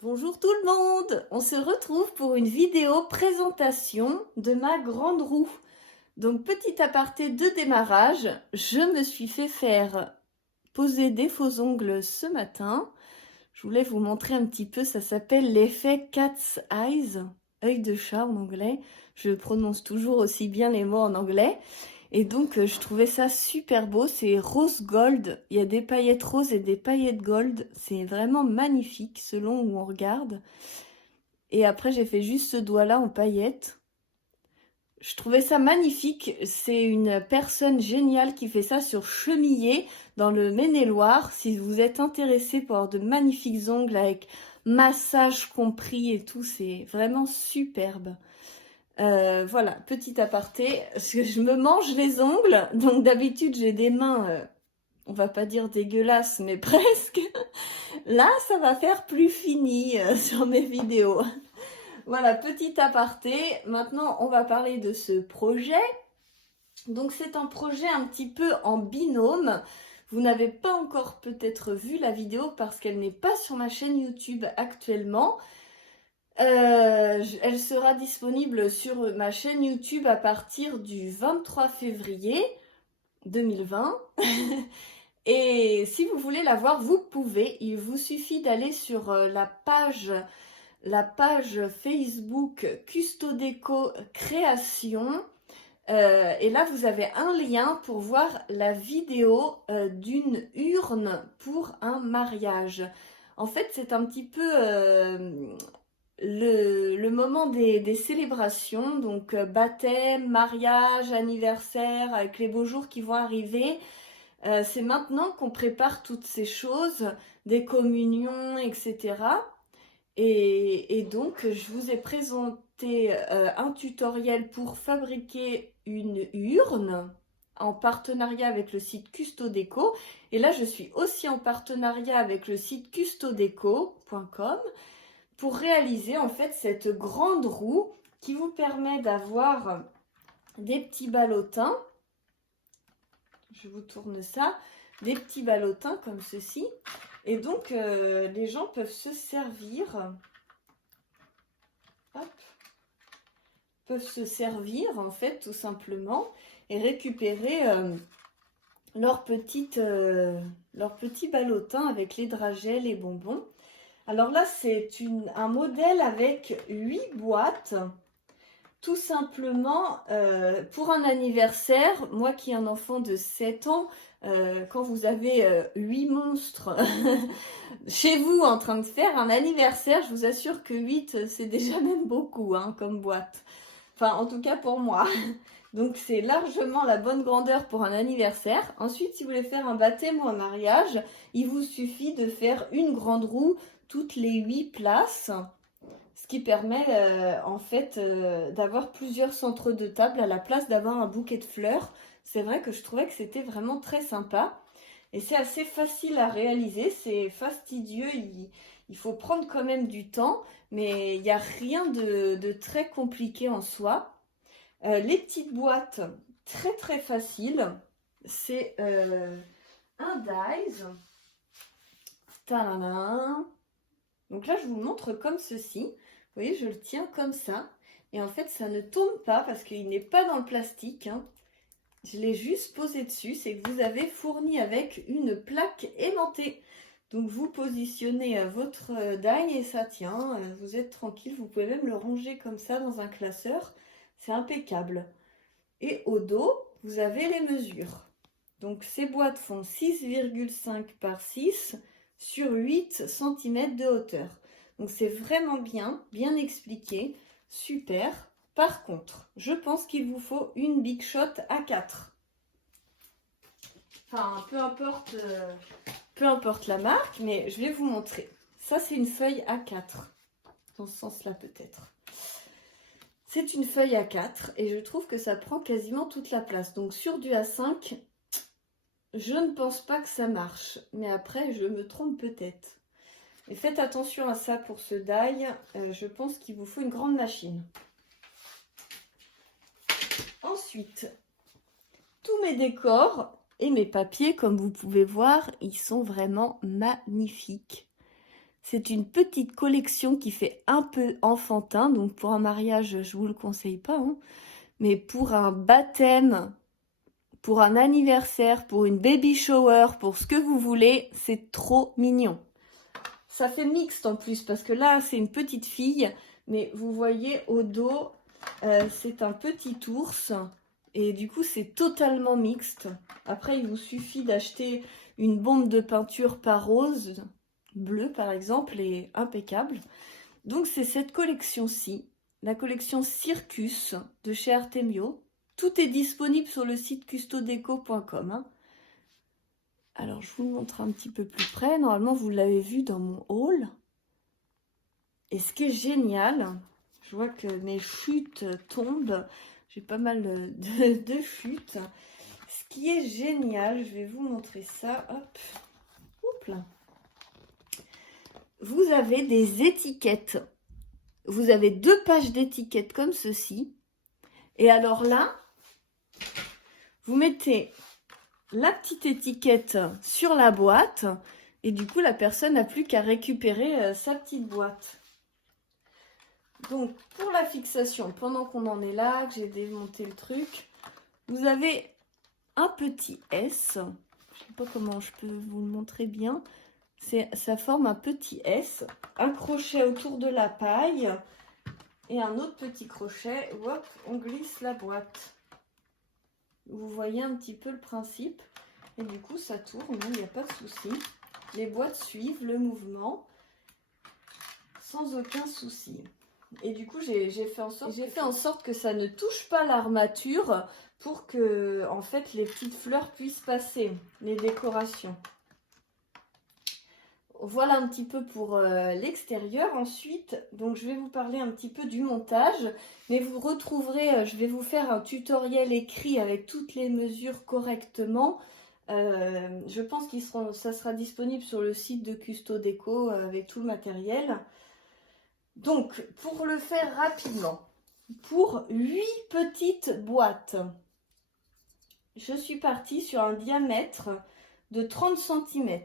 Bonjour tout le monde! On se retrouve pour une vidéo présentation de ma grande roue. Donc petit aparté de démarrage, je me suis fait faire poser des faux ongles ce matin. Je voulais vous montrer un petit peu, ça s'appelle l'effet Cat's Eyes, œil de chat en anglais. Je prononce toujours aussi bien les mots en anglais. Et donc je trouvais ça super beau, c'est rose gold, il y a des paillettes roses et des paillettes gold, c'est vraiment magnifique selon où on regarde. Et après j'ai fait juste ce doigt-là en paillettes. Je trouvais ça magnifique, c'est une personne géniale qui fait ça sur Chemillé dans le Maine-et-Loire. Si vous êtes intéressé pour avoir de magnifiques ongles avec massage compris et tout, c'est vraiment superbe. Voilà, petit aparté, parce que je me mange les ongles, donc d'habitude j'ai des mains, on va pas dire dégueulasses, mais presque. Là, ça va faire plus fini sur mes vidéos. Voilà, petit aparté. Maintenant, on va parler de ce projet. Donc c'est un projet un petit peu en binôme. Vous n'avez pas encore peut-être vu la vidéo parce qu'elle n'est pas sur ma chaîne YouTube actuellement. Elle sera disponible sur ma chaîne YouTube à partir du 23 février 2020. Et si vous voulez la voir, vous pouvez. Il vous suffit d'aller sur la page Facebook Custodeco Création. Et là, vous avez un lien pour voir la vidéo d'une urne pour un mariage. En fait, c'est un petit peu le moment des célébrations, donc baptême, mariage, anniversaire, avec les beaux jours qui vont arriver. C'est maintenant qu'on prépare toutes ces choses, des communions, etc. Et donc, je vous ai présenté un tutoriel pour fabriquer une urne en partenariat avec le site Custodeco. Et là, je suis aussi en partenariat avec le site custodeco.com pour réaliser en fait cette grande roue qui vous permet d'avoir des petits ballotins. Je vous tourne ça, des petits ballotins comme ceci. Et donc, les gens peuvent se servir, hop, peuvent se servir en fait tout simplement et récupérer leur petit ballotin avec les dragées, les bonbons. Alors là, c'est un modèle avec 8 boîtes. Tout simplement, pour un anniversaire, moi qui ai un enfant de 7 ans, quand vous avez 8 monstres chez vous en train de faire un anniversaire, je vous assure que 8, c'est déjà même beaucoup hein, comme boîte. Enfin, en tout cas pour moi. Donc c'est largement la bonne grandeur pour un anniversaire. Ensuite, si vous voulez faire un baptême ou un mariage, il vous suffit de faire une grande roue toutes les 8 places. Ce qui permet en fait d'avoir plusieurs centres de table à la place d'avoir un bouquet de fleurs. C'est vrai que je trouvais que c'était vraiment très sympa. Et c'est assez facile à réaliser, c'est fastidieux, il faut prendre quand même du temps, mais il n'y a rien de très compliqué en soi. Les petites boîtes, très très faciles, c'est un dies. Tadam. Donc là, je vous montre comme ceci. Vous voyez, je le tiens comme ça. Et en fait, ça ne tombe pas parce qu'il n'est pas dans le plastique. Hein. Je l'ai juste posé dessus. C'est que vous avez fourni avec une plaque aimantée. Donc, vous positionnez votre die et ça tient. Vous êtes tranquille. Vous pouvez même le ranger comme ça dans un classeur. C'est impeccable. Et au dos, vous avez les mesures. Donc, ces boîtes font 6,5 par 6 sur 8 cm de hauteur. Donc c'est vraiment bien expliqué, super. Par contre, je pense qu'il vous faut une Big Shot A4. Enfin, peu importe la marque, mais je vais vous montrer. Ça, c'est une feuille A4, dans ce sens-là peut-être. C'est une feuille A4 et je trouve que ça prend quasiment toute la place. Donc sur du A5, je ne pense pas que ça marche, mais après je me trompe peut-être. Et faites attention à ça pour ce die, je pense qu'il vous faut une grande machine. Ensuite, tous mes décors et mes papiers, comme vous pouvez voir, ils sont vraiment magnifiques. C'est une petite collection qui fait un peu enfantin, donc pour un mariage, je vous le conseille pas, hein. Mais pour un baptême, pour un anniversaire, pour une baby shower, pour ce que vous voulez, c'est trop mignon. Ça fait mixte en plus, parce que là, c'est une petite fille, mais vous voyez au dos, c'est un petit ours, et du coup, c'est totalement mixte. Après, il vous suffit d'acheter une bombe de peinture par rose, bleu par exemple, et impeccable. Donc, c'est cette collection-ci, la collection Circus de chez Artemio. Tout est disponible sur le site custodeco.com, hein. Alors, je vous le montre un petit peu plus près. Normalement, vous l'avez vu dans mon haul. Et ce qui est génial, je vois que mes chutes tombent. J'ai pas mal de chutes. Ce qui est génial, je vais vous montrer ça. Hop, hop là. Vous avez des étiquettes. Vous avez 2 pages d'étiquettes comme ceci. Et alors là, vous mettez la petite étiquette sur la boîte et du coup la personne n'a plus qu'à récupérer sa petite boîte. Donc pour la fixation, pendant qu'on en est là, que j'ai démonté le truc, vous avez un petit S. Je ne sais pas comment je peux vous le montrer bien. Ça forme un petit S, un crochet autour de la paille et un autre petit crochet. Hop, on glisse la boîte. Vous voyez un petit peu le principe. Et du coup, ça tourne, il n'y a pas de souci. Les boîtes suivent le mouvement sans aucun souci. Et du coup, j'ai fait en sorte que ça ne touche pas l'armature pour que, en fait, les petites fleurs puissent passer, les décorations. Voilà un petit peu pour l'extérieur. Ensuite, donc je vais vous parler un petit peu du montage, mais vous retrouverez, je vais vous faire un tutoriel écrit avec toutes les mesures correctement. Je pense que ça sera disponible sur le site de Custo Déco avec tout le matériel. Donc, pour le faire rapidement, pour 8 petites boîtes, je suis partie sur un diamètre de 30 cm.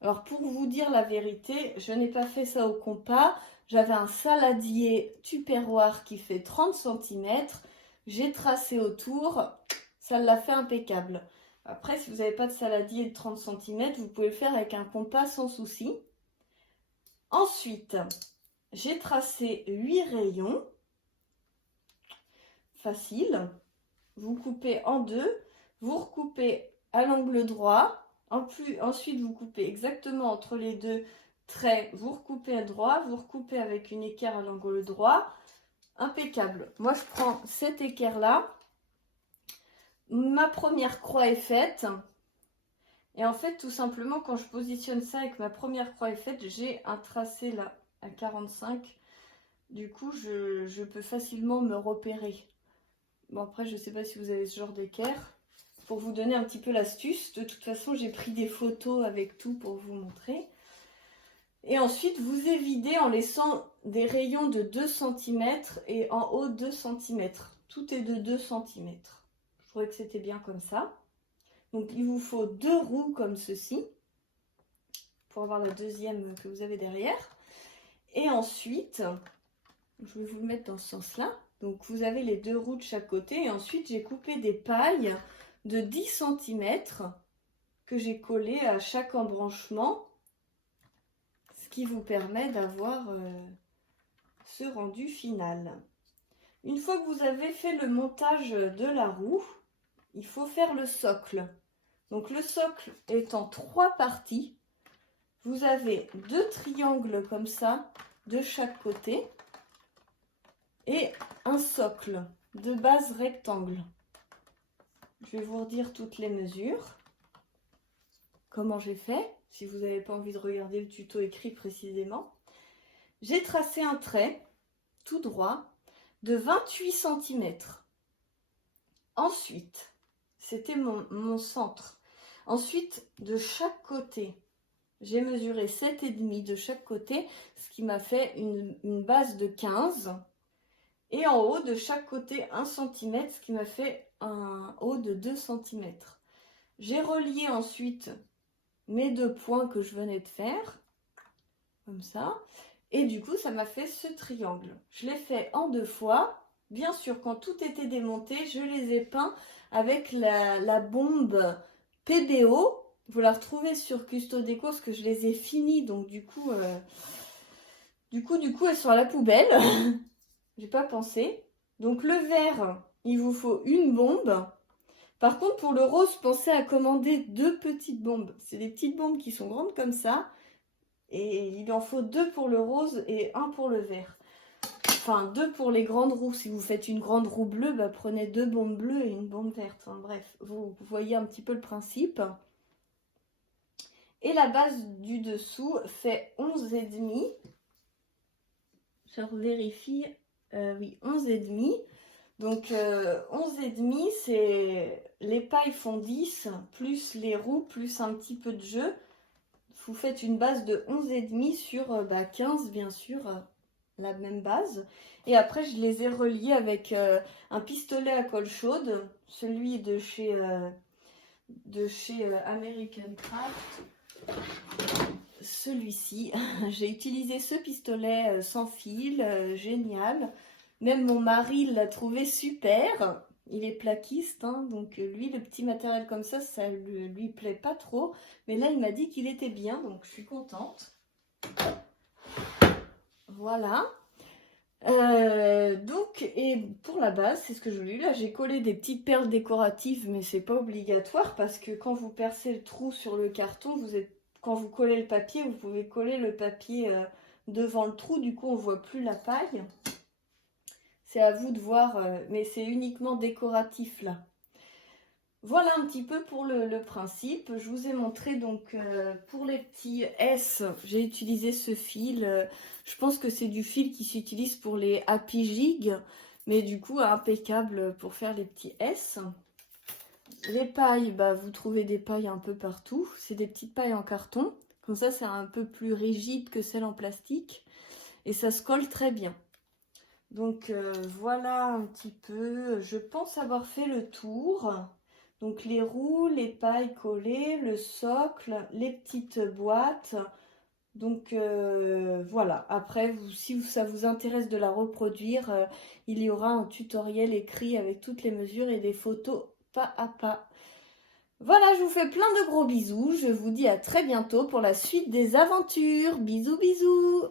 Alors, pour vous dire la vérité, je n'ai pas fait ça au compas. J'avais un saladier tupperware qui fait 30 cm. J'ai tracé autour. Ça l'a fait impeccable. Après, si vous n'avez pas de saladier de 30 cm, vous pouvez le faire avec un compas sans souci. Ensuite, j'ai tracé 8 rayons. Facile. Vous coupez en deux. Vous recoupez à l'angle droit. Ensuite, vous coupez exactement entre les deux traits. Vous recoupez à droite. Vous recoupez avec une équerre à l'angle droit. Impeccable. Moi, je prends cet équerre-là. Ma première croix est faite. Et en fait, tout simplement, quand je positionne ça et que ma première croix est faite, j'ai un tracé là à 45. Du coup, je peux facilement me repérer. Bon, après, je ne sais pas si vous avez ce genre d'équerre. Pour vous donner un petit peu l'astuce, de toute façon, j'ai pris des photos avec tout pour vous montrer. Et ensuite, vous évidez en laissant des rayons de 2 cm et en haut 2 cm. Tout est de 2 cm. Je trouvais que c'était bien comme ça. Donc, il vous faut 2 roues comme ceci pour avoir la deuxième que vous avez derrière. Et ensuite, je vais vous le mettre dans ce sens-là. Donc, vous avez les 2 roues de chaque côté. Et ensuite, j'ai coupé des pailles de 10 cm que j'ai collées à chaque embranchement. Ce qui vous permet d'avoir ce rendu final. Une fois que vous avez fait le montage de la roue, il faut faire le socle. Donc le socle est en 3 parties. Vous avez 2 triangles comme ça de chaque côté et un socle de base rectangle. Je vais vous redire toutes les mesures. Comment j'ai fait, si vous n'avez pas envie de regarder le tuto écrit précisément. J'ai tracé un trait tout droit de 28 cm. Ensuite, c'était mon centre. Ensuite, de chaque côté, j'ai mesuré 7,5 de chaque côté, ce qui m'a fait une base de 15. Et en haut, de chaque côté, 1 cm, ce qui m'a fait un haut de 2 cm. J'ai relié ensuite mes 2 points que je venais de faire. comme ça. Et du coup, ça m'a fait ce triangle. Je l'ai fait en 2 fois. Bien sûr, quand tout était démonté, je les ai peints avec la bombe PBO. Vous la retrouvez sur Custo Déco parce que je les ai finis. Donc du coup, elles sont à la poubelle. J'ai pas pensé. Donc le vert, il vous faut une bombe. Par contre, pour le rose, pensez à commander 2 petites bombes. C'est des petites bombes qui sont grandes comme ça. Et il en faut 2 pour le rose et 1 pour le vert. Enfin, 2 pour les grandes roues. Si vous faites une grande roue bleue, bah, prenez 2 bombes bleues et une bombe verte. Enfin, bref, vous voyez un petit peu le principe. Et la base du dessous fait 11,5. Je vérifie. Oui, 11,5. Donc 11,5, c'est les pailles font 10, plus les roues, plus un petit peu de jeu. Vous faites une base de 11,5 sur 15, bien sûr, la même base. Et après, je les ai reliés avec un pistolet à colle chaude, celui de chez American Craft. Celui-ci, j'ai utilisé ce pistolet sans fil, génial. Même mon mari l'a trouvé super. Il est plaquiste, hein, donc lui, le petit matériel comme ça lui plaît pas trop. Mais là, il m'a dit qu'il était bien, donc je suis contente. Voilà. Et pour la base, c'est ce que je voulais. Là, j'ai collé des petites perles décoratives, mais c'est pas obligatoire parce que quand vous percez le trou sur le carton, quand vous collez le papier, vous pouvez coller le papier devant le trou. Du coup, on voit plus la paille. C'est à vous de voir, mais c'est uniquement décoratif là. Voilà un petit peu pour le principe. Je vous ai montré donc pour les petits S, j'ai utilisé ce fil. Je pense que c'est du fil qui s'utilise pour les Happy Jig, mais du coup impeccable pour faire les petits S. Les pailles, vous trouvez des pailles un peu partout. C'est des petites pailles en carton. Comme ça, c'est un peu plus rigide que celles en plastique. Et ça se colle très bien. Donc voilà un petit peu. Je pense avoir fait le tour. Donc les roues, les pailles collées, le socle, les petites boîtes. Donc voilà. Après, si ça vous intéresse de la reproduire, il y aura un tutoriel écrit avec toutes les mesures et des photos pas à pas. Voilà, je vous fais plein de gros bisous. Je vous dis à très bientôt pour la suite des aventures. Bisous, bisous!